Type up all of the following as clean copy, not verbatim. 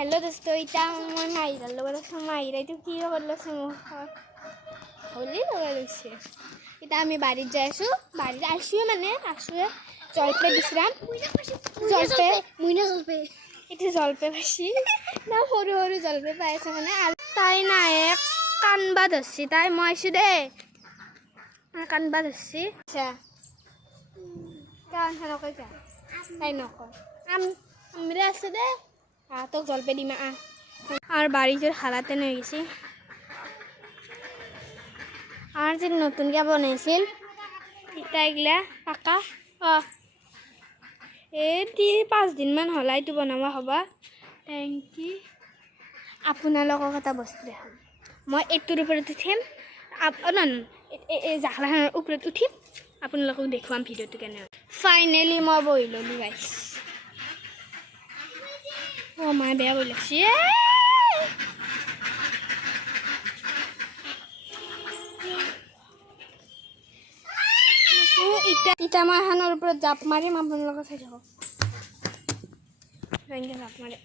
hello दोस्तों इतना मैं माहिरा लगे माहिरा तो कि करलो होली लगे লৈছে इतना आम बाड़ी जाइसो बाड़ी आसो माने आसो जलपे विश्राम जलपे मुइना जलपे ये जलपे पासी ना सरू सरू जलपे पाई माने ताई नाए कानबा धरसी ताई मैं आसो दे कानबा धरसी ताई नक आमरे आसो दे तो जलपे दिमा और बारिशर हालाते नहीं गई और जो नतून क्या बनाइल इतना पाका ये 5 दिन मान हल ये बनावा हबा टेंकी आपनालोকক এটা বস্তু দেখাম मैं এইটোৰ ওপৰত উঠিম জাখলাখনৰ ওপৰত উঠিম আপোনালোকক দেখুৱাম ভিডিঅ'টো কেনে ফাইনেলি মই বহি ললো গাইস ओ माय बेया बोल इटा मैं हानर ऊपर जाप मारिम आपनालोक चाइ थाকক जाप मारे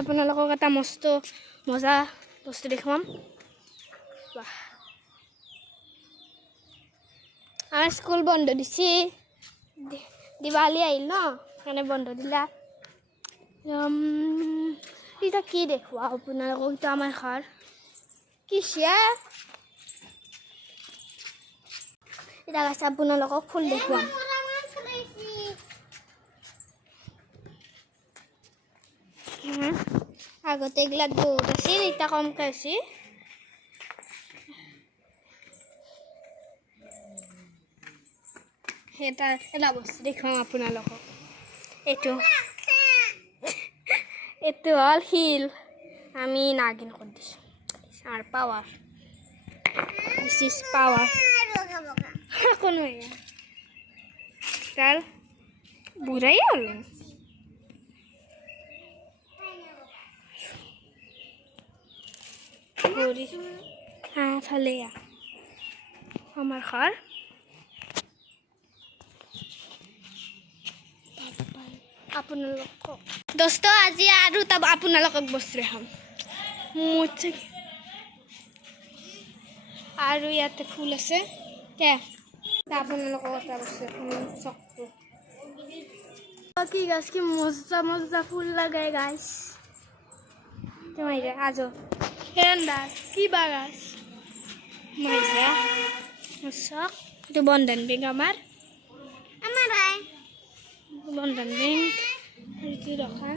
आपनालोকক এটা मस्त मजा बस्तु देखाम आर स्कूल बंद दिछि दिवाली आइल न माने बंद दिला इतना कि देखो आपनालोকক इतना आमार घर किसिया इतना गाछ आपनालोকক फुल देखुवाम आगते एगलात बहुत आछिल इतना कमके आछिल এটা বস্তু দেখুৱাম आपनालोকক এইটো itu all heal আমি নাগিন করে দিছি আর পাওয়ার দিস ইজ পাওয়ার কোন হইয়া তার বুড়াই হল বুড়ি হ্যাঁ চলে আমার ঘর आपनालोকক दोस्तों आज और तब आपनालोকক बस्तु देखाम मुझे और इते फूल आछे क्या आपनालोকক এটা बस्तु देखाम सकतो कि गाछ की मजा मजा फूल लगाए गाछ तुम्हारे आज हेरंदार की बागास माइरा मसक तो बंधन बैंक आमार बंधन बैंक रखा